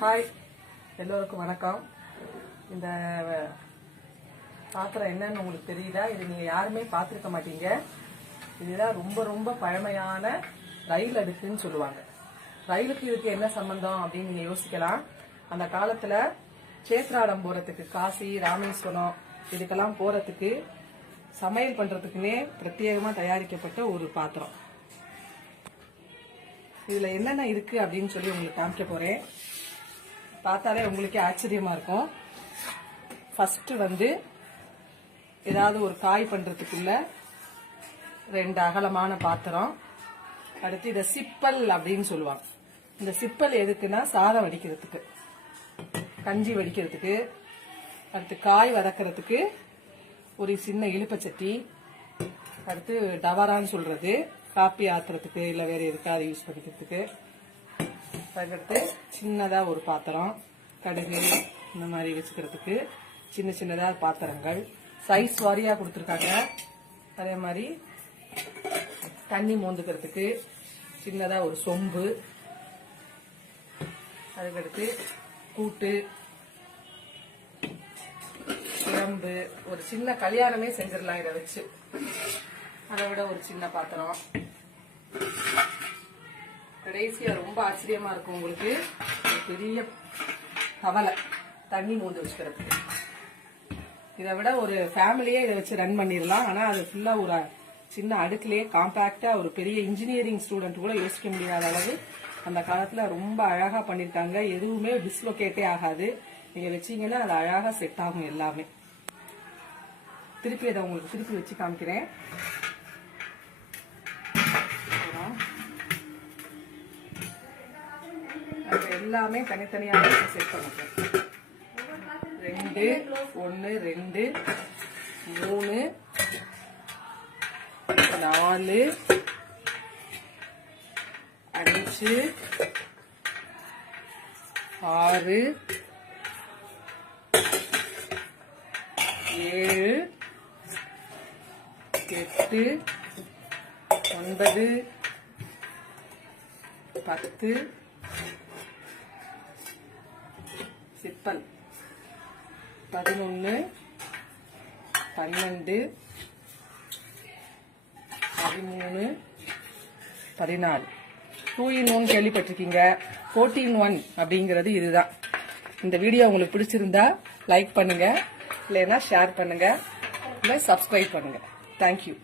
Hi, எல்லோருக்கும் வணக்கம். இந்த பாத்திரம் என்னன்னு உங்களுக்கு தெரியுதா? இது நீங்க யாருமே பார்த்துருக்க மாட்டீங்க. இதுதான் ரொம்ப ரொம்ப பழமையான ரயில் அடுக்குன்னு சொல்லுவாங்க. ரயிலுக்கு இதுக்கு என்ன சம்பந்தம் அப்படின்னு நீங்க யோசிக்கலாம். அந்த காலத்துல சேத்ராடம் போறதுக்கு, காசி, ராமேஸ்வரம் இதுக்கெல்லாம் போறதுக்கு சமையல் பண்றதுக்குன்னே பிரத்யேகமா தயாரிக்கப்பட்ட ஒரு பாத்திரம். இதுல என்னென்ன இருக்கு அப்படின்னு சொல்லி உங்களுக்கு காமிக்க போறேன். பார்த்தாலே உங்களுக்கே ஆச்சரியமா இருக்கும். ஃபர்ஸ்ட் ஏதாவது ஒரு காய் பண்றதுக்குள்ள 2 அகலமான பாத்திரம். அடுத்து இதை சிப்பல் அப்படின்னு சொல்லுவாங்க. இந்த சிப்பல் எதுக்குன்னா சாதம் வடிக்கிறதுக்கு, கஞ்சி வடிக்கிறதுக்கு, அடுத்து காய் வதக்கிறதுக்கு ஒரு சின்ன இழுப்பச்சட்டி, அடுத்து டவரான்னு சொல்றது காப்பி ஆத்துறதுக்கு இல்ல வேற எதுக்காவது யூஸ் பண்ணிக்கிறதுக்கு. அதுக்கடுத்து சின்னதா ஒரு பாத்திரம், கடுகு இந்த மாதிரி வச்சுக்கிறதுக்கு சின்ன சின்னதா பாத்திரங்கள் சைஸ் வாரியா கொடுத்துருக்காங்க. அதே மாதிரி தண்ணி மோந்துக்கிறதுக்கு சின்னதா ஒரு சொம்பு, அதுக்கடுத்து கூட்டு, குழம்பு, ஒரு சின்ன கல்யாணமே செஞ்சிடலாம் இதை வச்சு. அதை விட ஒரு சின்ன பாத்திரம். கடைசியா ரொம்ப ஆச்சரியமா இருக்கும் உங்களுக்கு, பெரிய கவலை தண்ணி மூந்து வச்சுக்கிறதுக்கு. இதை விட ஒரு ஃபேமிலியே இதை வச்சு ரன் பண்ணிடலாம். ஆனா அது ஃபுல்லா ஒரு சின்ன அடுக்குலயே காம்பாக்டா ஒரு பெரிய இன்ஜினியரிங் ஸ்டூடெண்ட் கூட யோசிக்க முடியாத அளவு அந்த காலத்துல ரொம்ப அழகா பண்ணிருக்காங்க. எதுவுமே டிஸ்லோகேட்டே ஆகாது. நீங்க வச்சீங்கன்னா அது அழகா செட் ஆகும் எல்லாமே. திருப்பி அதை உங்களுக்கு திருப்பி வச்சு காமிக்கிறேன். எல்லாமே தனித்தனியாக செட் பண்ணிக்கிறேன். 2 1 2 3 4 5 6 7 8 9 10 சிப்பல் 11 12 13 14. 2 in 1 கேள்விப்பட்டிருக்கீங்க. 14 in 1 அப்படிங்கிறது இதுதான். இந்த வீடியோ உங்களுக்கு பிடிச்சிருந்தா லைக் பண்ணுங்க, இல்லைன்னா ஷேர் பண்ணுங்க, இல்லை சப்ஸ்கிரைப் பண்ணுங்க. தேங்க்யூ.